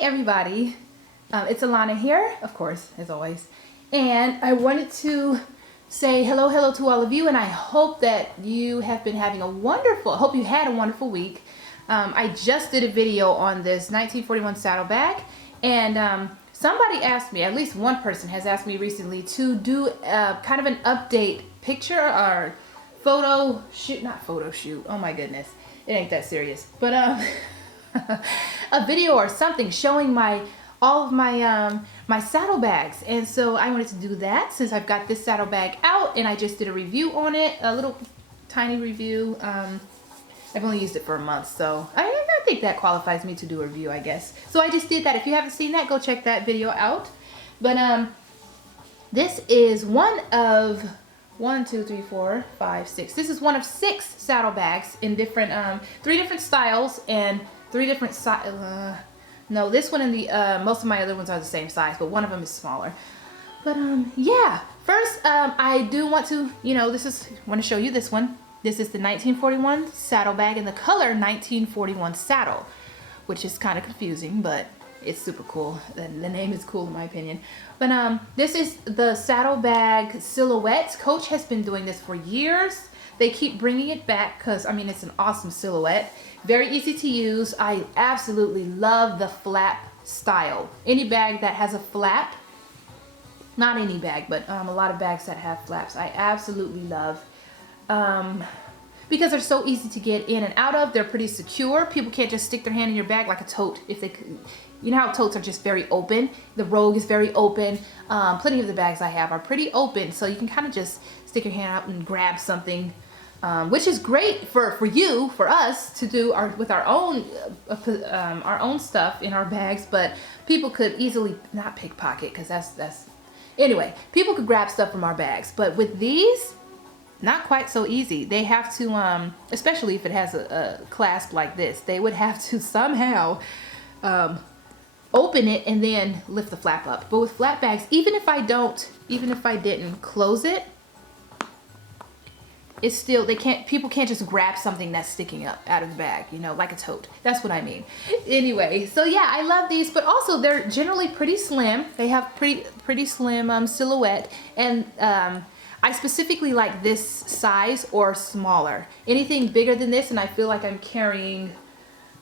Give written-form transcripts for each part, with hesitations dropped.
everybody, it's Alana here, of course, as always, and I wanted to say hello to all of you, and I hope that you have been having a wonderful, I hope you had a wonderful week. I just did a video on this 1941 saddlebag, and somebody asked me, at least one person has asked me recently, to do kind of an update picture or photo shoot, not photo shoot, oh my goodness, it ain't that serious, but a video or something showing all of my saddlebags. And so I wanted to do that since I've got this saddlebag out, and I just did a review on it, a little tiny review. I've only used it for a month, so I think that qualifies me to do a review, I guess. So I just did that. If you haven't seen that, go check that video out. But this is one of 1, 2, 3, 4, 5, 6. This is one of 6 saddlebags in different 3 different styles and 3 different no, this one and the most of my other ones are the same size, but one of them is smaller. But yeah, first I do want to, want to show you this one. This is the 1941 saddlebag in the color 1941 saddle, which is kind of confusing, but it's super cool. The name is cool in my opinion. But this is the saddlebag silhouette. Coach has been doing this for years. They keep bringing it back because, I mean, it's an awesome silhouette. Very easy to use. I absolutely love the flap style. Any bag that has a flap, not any bag, but a lot of bags that have flaps, I absolutely love. Because they're so easy to get in and out of. They're pretty secure. People can't just stick their hand in your bag like a tote. If they, you know how totes are just very open. The Rogue is very open. Plenty of the bags I have are pretty open, so you can kind of just stick your hand out and grab something, which is great for us to do with our own stuff in our bags. But people could easily not pickpocket, because that's anyway. People could grab stuff from our bags, but with these, not quite so easy. They have to, especially if it has a clasp like this, they would have to somehow open it and then lift the flap up. But with flap bags, even if I didn't close it, it's still, people can't just grab something that's sticking up out of the bag, like a tote. That's what I mean. Anyway, so yeah, I love these, but also they're generally pretty slim. They have pretty slim silhouette, and I specifically like this size or smaller. Anything bigger than this, and I feel like I'm carrying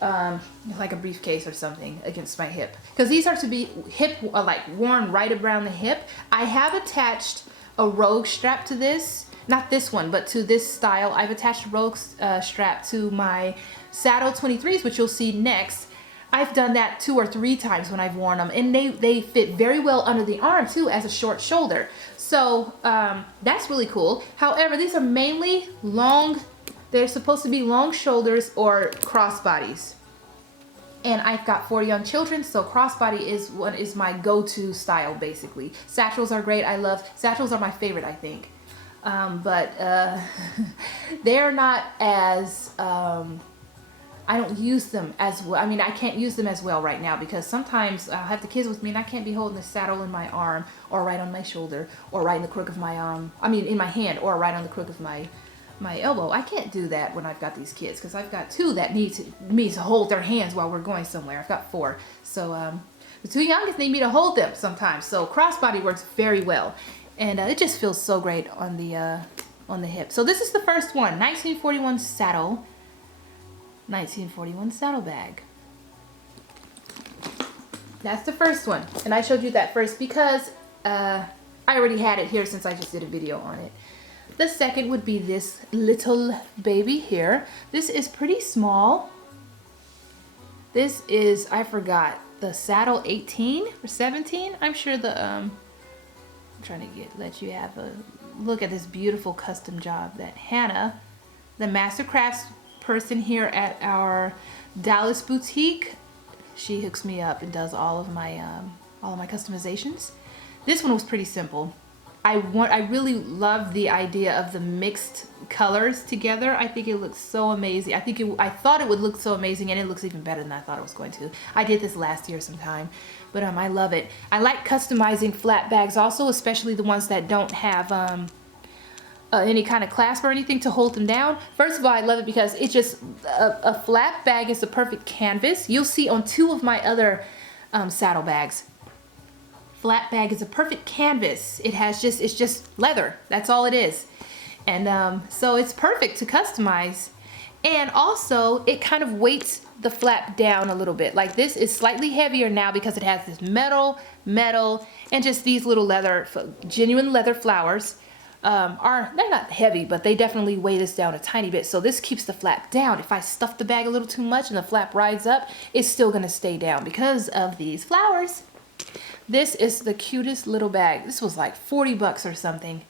like a briefcase or something against my hip, because these are to be like worn right around the hip. I have attached a Rogue strap to this, not this one, but to this style. I've attached a Rogue strap to my Saddle 23s, which you'll see next. I've done that 2 or 3 times when I've worn them, and they fit very well under the arm too as a short shoulder. So that's really cool. However, these are mainly long. They're supposed to be long shoulders or crossbodies. And I've got 4 young children, so crossbody is my go-to style basically. Satchels are great. I love satchels, are my favorite, I think. But they're not as I don't use them as well. I mean, I can't use them as well right now because sometimes I'll have the kids with me and I can't be holding the saddle in my arm or right on my shoulder or right in the crook of my arm. I mean, in my hand, or right on the crook of my elbow. I can't do that when I've got these kids, because I've got 2 that need me to hold their hands while we're going somewhere. I've got 4. So the 2 youngest need me to hold them sometimes. So crossbody works very well. And it just feels so great on the hip. So this is the first one, 1941 saddle. 1941 saddlebag. That's the first one, and I showed you that first because I already had it here since I just did a video on it. The second would be this little baby here. This is pretty small. This is, I forgot, the Saddle 18 or 17. I'm sure the I'm trying to let you have a look at this beautiful custom job that Hannah, the master crafts person here at our Dallas boutique, she hooks me up and does all of my customizations. This one was pretty simple. I really love the idea of the mixed colors together. I think it looks so amazing. I thought it would look so amazing, and it looks even better than I thought it was going to. I did this last year sometime, but I love it. I like customizing flat bags also, especially the ones that don't have any kind of clasp or anything to hold them down. First of all, I love it because it's just a flat bag is the perfect canvas. You'll see on two of my other saddlebags. Flat bag is a perfect canvas. It's just leather. That's all it is. And so it's perfect to customize. And also it kind of weights the flap down a little bit. Like this is slightly heavier now because it has this metal, and just these little genuine leather flowers. They're not heavy, but they definitely weigh this down a tiny bit. So this keeps the flap down. If I stuff the bag a little too much and the flap rides up, it's still gonna stay down because of these flowers. This is the cutest little bag. This was like 40 bucks or something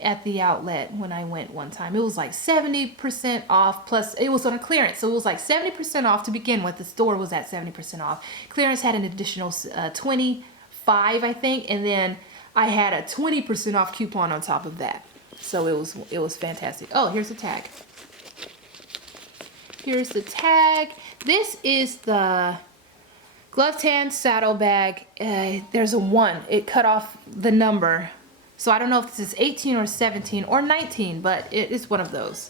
at the outlet when I went one time. It was like 70% off, plus it was on a clearance. So it was like 70% off to begin with. The store was at 70% off. Clearance had an additional 25, I think, and then I had a 20% off coupon on top of that. So it was fantastic. Oh, here's the tag. Here's the tag. This is the glove tan saddle bag. There's a 1. It cut off the number. So I don't know if this is 18 or 17 or 19, but it is one of those.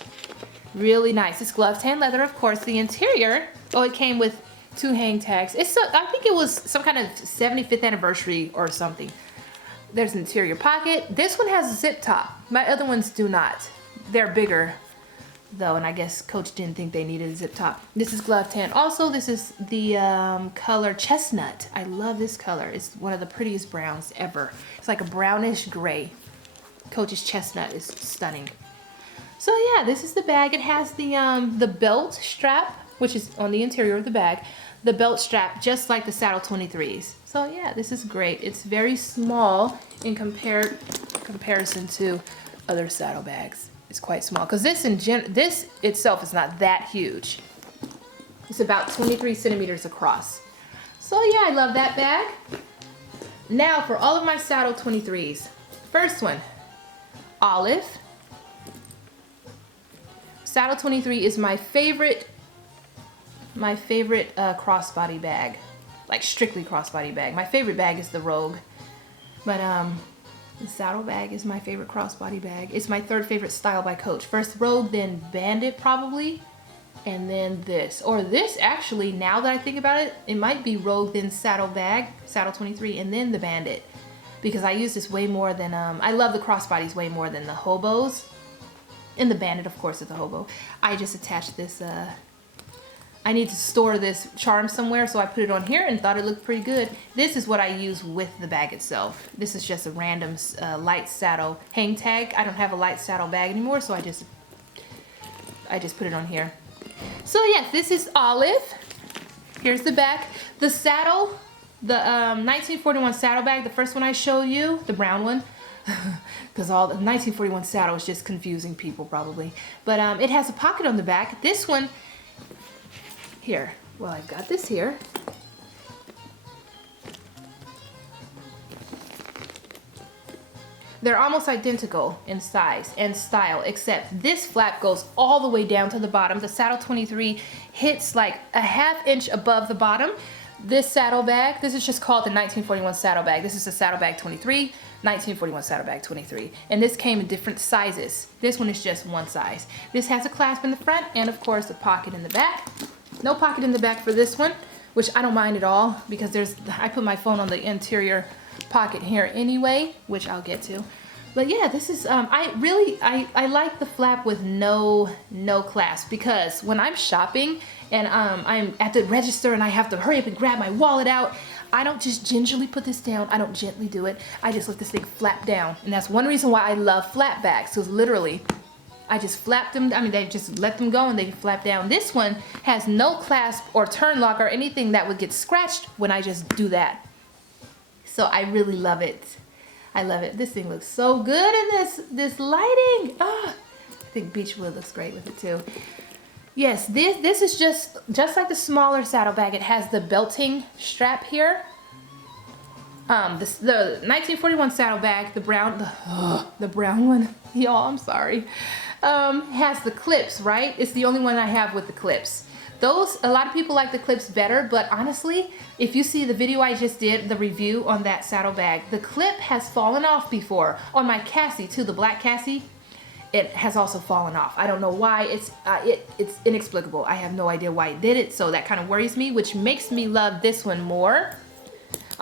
Really nice. It's glove tan leather, of course. The interior, oh, it came with 2 hang tags. I think it was some kind of 75th anniversary or something. There's an interior pocket. This one has a zip top. My other ones do not. They're bigger though, and I guess Coach didn't think they needed a zip top. This is glove tan. Also, this is the color chestnut. I love this color. It's one of the prettiest browns ever. It's like a brownish gray. Coach's chestnut is stunning. So yeah, this is the bag. It has the belt strap, which is on the interior of the bag. The belt strap, just like the Saddle 23s. So yeah, this is great. It's very small in comparison to other saddlebags. It's quite small because this itself is not that huge. It's about 23 centimeters across. So yeah, I love that bag. Now for all of my Saddle 23s. First one, olive. Saddle 23 is my favorite crossbody bag, like strictly crossbody bag. My favorite bag is the Rogue, but the saddle bag is my favorite crossbody bag. It's my 3rd favorite style by Coach. First Rogue, then Bandit probably, and then this. Or this actually, now that I think about it, it might be Rogue, then saddle bag, Saddle 23, and then the Bandit. Because I use this way more than, I love the crossbodies way more than the hobos. And the Bandit, of course, is a hobo. I just attached this, I need to store this charm somewhere, so I put it on here and thought it looked pretty good. This is what I use with the bag itself. This is just a random light saddle hang tag. I don't have a light saddle bag anymore, so I just put it on here. So yes, this is olive. Here's the back. The saddle, the 1941 saddle bag, the first one I showed you, the brown one, because all the 1941 saddle is just confusing people probably. But it has a pocket on the back. This one, here, well, I've got this here. They're almost identical in size and style, except this flap goes all the way down to the bottom. The Saddle 23 hits like a ½ inch above the bottom. This saddle bag, this is just called the 1941 saddle bag. This is the saddle bag 23, 1941 saddle bag 23. And this came in different sizes. This one is just one size. This has a clasp in the front and of course a pocket in the back. No pocket in the back for this one, which I don't mind at all because I put my phone on the interior pocket here anyway, which I'll get to. But yeah, this is I like the flap with no clasp, because when I'm shopping and I'm at the register and I have to hurry up and grab my wallet out, I don't just gingerly put this down. I don't gently do it. I just let this thing flap down. And that's one reason why I love flap bags, because literally I just flap them. I mean, they just let them go and they flap down. This one has no clasp or turn lock or anything that would get scratched when I just do that. So I really love it. I love it. This thing looks so good in this lighting. Oh, I think Beechwood looks great with it too. Yes, this is just like the smaller saddle bag. It has the belting strap here. The 1941 saddle bag, the brown one, y'all, I'm sorry, has the clips, right? It's the only one I have with the clips. A lot of people like the clips better, but honestly, if you see the video I just did, the review on that saddle bag, the clip has fallen off before. On my Cassie too, the black Cassie, it has also fallen off. I don't know why. It's inexplicable. I have no idea why it did it, so that kind of worries me, which makes me love this one more.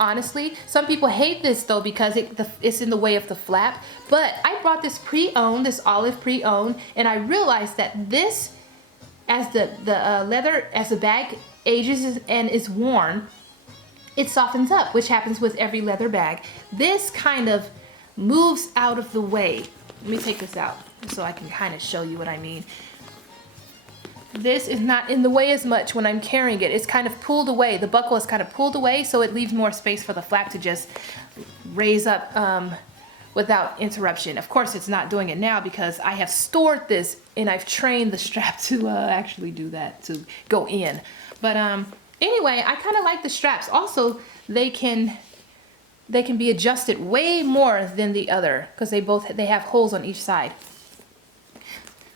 honestly. Some people hate this though because it's in the way of the flap. But I bought this pre-owned, this olive pre-owned, and I realized that this, as the leather, as the bag ages and is worn, it softens up, which happens with every leather bag. This kind of moves out of the way. Let me take this out so I can kind of show you what I mean. This is not in the way as much when I'm carrying it. It's kind of pulled away. The buckle is kind of pulled away, so it leaves more space for the flap to just raise up without interruption. Of course, it's not doing it now because I have stored this and I've trained the strap to actually do that, to go in. But anyway, I kind of like the straps. Also, they can be adjusted way more than the other because they have holes on each side.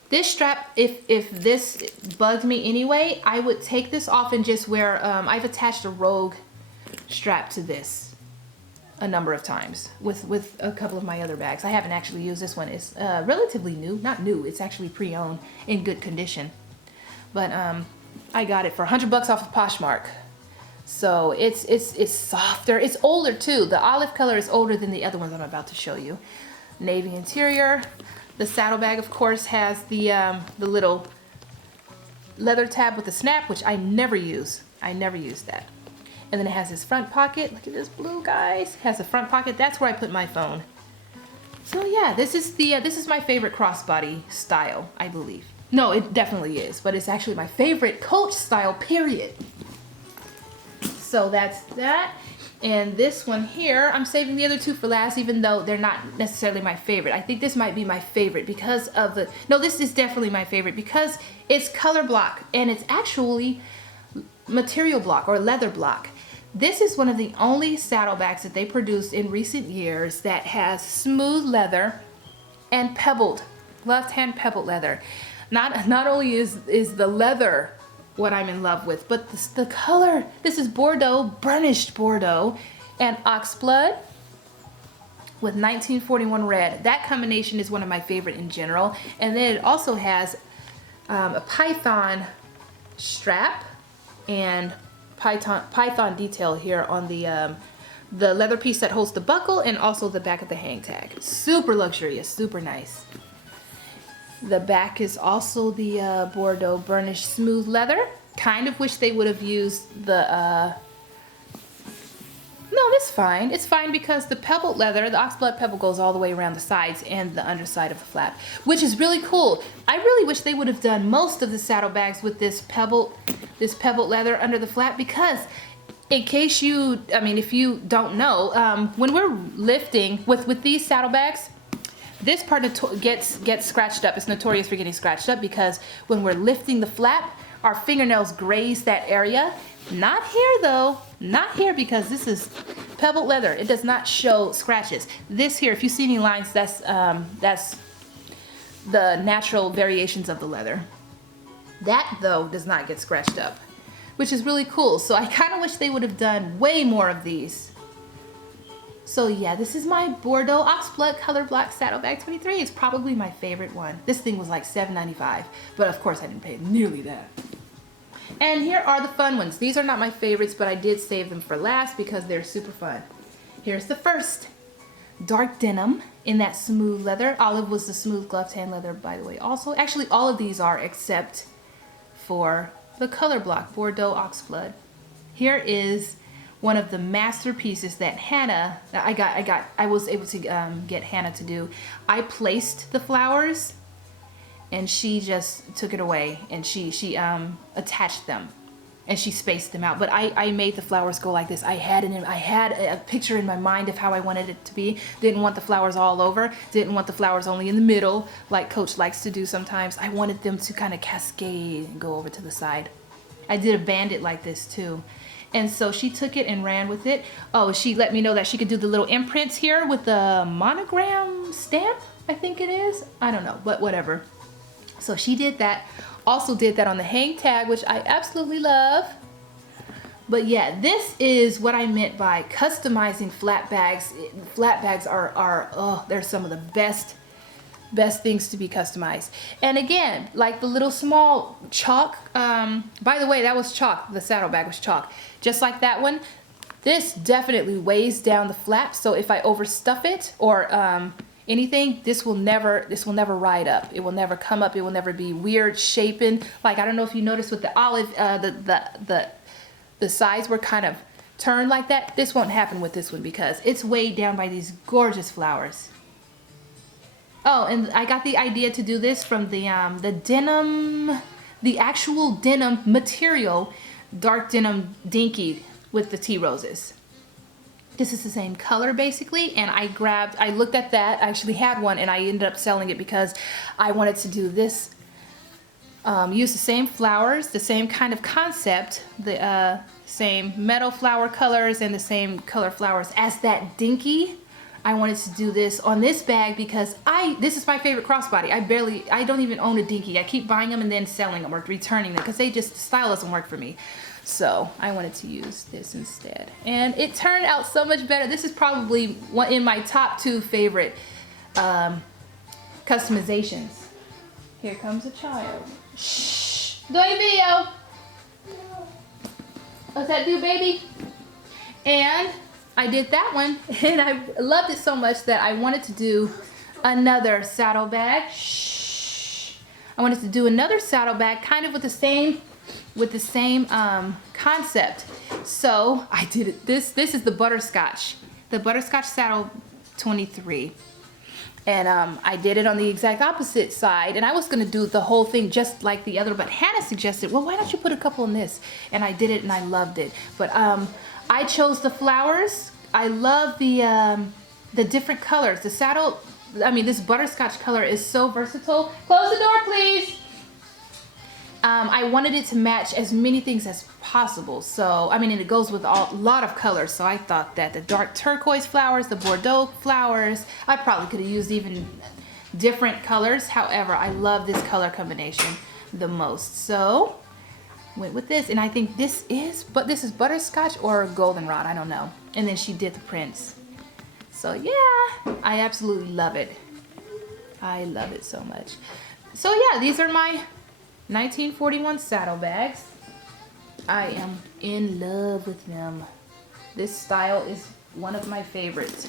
This strap, if this bugged me anyway, I would take this off and just wear, I've attached a Rogue strap to this a number of times with a couple of my other bags. I haven't actually used this one. It's relatively new, not new, it's actually pre-owned in good condition. But I got it for $100 off of Poshmark. So it's softer, it's older too. The olive color is older than the other ones I'm about to show you. Navy interior. The saddlebag, of course, has the little leather tab with the snap, which I never use. I never use that. And then it has this front pocket. Look at this blue, guys. It has a front pocket. That's where I put my phone. So yeah, this is my favorite crossbody style, I believe. No, it definitely is, but it's actually my favorite Coach style, period. So that's that. And this one here, I'm saving the other two for last, even though they're not necessarily my favorite. I think this might be my favorite because of the, no, this is definitely my favorite because it's color block and it's actually material block or leather block. This is one of the only saddlebags that they produced in recent years that has smooth leather and pebbled, left hand pebbled leather. Not only is the leather what I'm in love with, but the color. This is Bordeaux, burnished Bordeaux, and oxblood with 1941 red. That combination is one of my favorite in general. And then it also has a python strap and python detail here on the leather piece that holds the buckle and also the back of the hang tag. Super luxurious, super nice. The back is also the Bordeaux burnished smooth leather. Kind of wish they would have used the, no, that's fine. It's fine because the pebbled leather, the oxblood pebble goes all the way around the sides and the underside of the flap, which is really cool. I really wish they would have done most of the saddlebags with this pebbled leather under the flap because in case you, I mean, if you don't know, when we're lifting with these saddlebags, this part gets scratched up. It's notorious for getting scratched up because when we're lifting the flap, our fingernails graze that area. Not here though, not here because this is pebbled leather. It does not show scratches. This here, if you see any lines, that's the natural variations of the leather. That though does not get scratched up, which is really cool. So I kind of wish they would have done way more of these. So yeah, this is my Bordeaux Oxblood Color Block Saddlebag 23. It's probably my favorite one. This thing was like $7.95, but of course I didn't pay nearly that. And here are the fun ones. These are not my favorites, but I did save them for last because they're super fun. Here's the first. Dark denim in that smooth leather. Olive was the smooth gloved hand leather, by the way. Also, actually all of these are except for the color block, Bordeaux Oxblood. Here is one of the masterpieces that Hannah, I was able to get Hannah to do. I placed the flowers and she just took it away and she attached them and she spaced them out. But I made the flowers go like this. I had a picture in my mind of how I wanted it to be. Didn't want the flowers all over. Didn't want the flowers only in the middle like Coach likes to do sometimes. I wanted them to kind of cascade and go over to the side. I did a bandit like this too. And so she took it and ran with it. Oh, she let me know that she could do the little imprints here with the monogram stamp, I think it is. I don't know, but whatever. So she did that. Also did that on the hang tag, which I absolutely love. But yeah, this is what I meant by customizing flat bags. Flat bags are oh, they're some of the best things to be customized. And again, like the little small chalk, by the way, that was chalk. The saddlebag was chalk. Just like that one, This definitely weighs down the flap, so if I overstuff it or anything, this will never ride up. It will never come up. It will never be weird shapen. Like, I don't know if you noticed with the olive, the sides were kind of turned like that. This won't happen with this one because it's weighed down by these gorgeous flowers. Oh, and I got the idea to do this from the denim, the actual denim material, dark denim dinky with the tea roses. This is the same color basically, and I looked at that, I actually had one, and I ended up selling it because I wanted to do this, use the same flowers, the same kind of concept, the same metal flower colors and the same color flowers as that dinky. I wanted to do this on this bag because this is my favorite crossbody. I don't even own a dinky. I keep buying them and then selling them or returning them because the style doesn't work for me. So I wanted to use this instead. And it turned out so much better. This is probably one in my top 2 favorite customizations. Here comes a child. Shh, doing video. What's that do, baby? And I did that one and I loved it so much that I wanted to do another saddlebag. Shh. I wanted to do another saddlebag kind of with the same concept. So I did it. This is the Butterscotch Saddle 23. And I did it on the exact opposite side, and I was gonna do the whole thing just like the other, but Hannah suggested, well, why don't you put a couple in this? And I did it and I loved it. But I chose the flowers. I love the different colors. The saddle, this Butterscotch color is so versatile. Close the door, please. I wanted it to match as many things as possible. So, and it goes with a lot of colors. So I thought that the dark turquoise flowers, the Bordeaux flowers, I probably could have used even different colors. However, I love this color combination the most. So, went with this. And I think this is Butterscotch or Goldenrod, I don't know. And then she did the prints. So yeah, I absolutely love it. I love it so much. So yeah, these are my 1941 saddlebags. I am in love with them. This style is one of my favorites.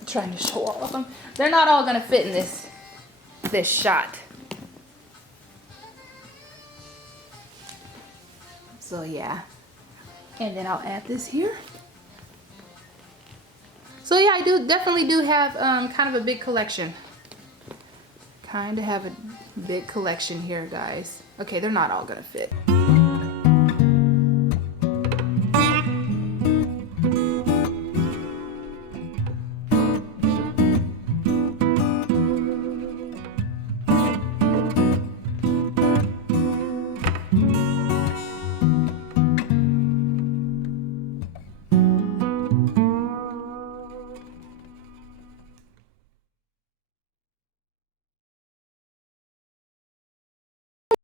I'm trying to show all of them. They're not all gonna fit in this shot. So yeah. And then I'll add this here. So yeah, I definitely do have kind of a big collection. Kind of have a big collection here, guys. Okay, they're not all gonna fit.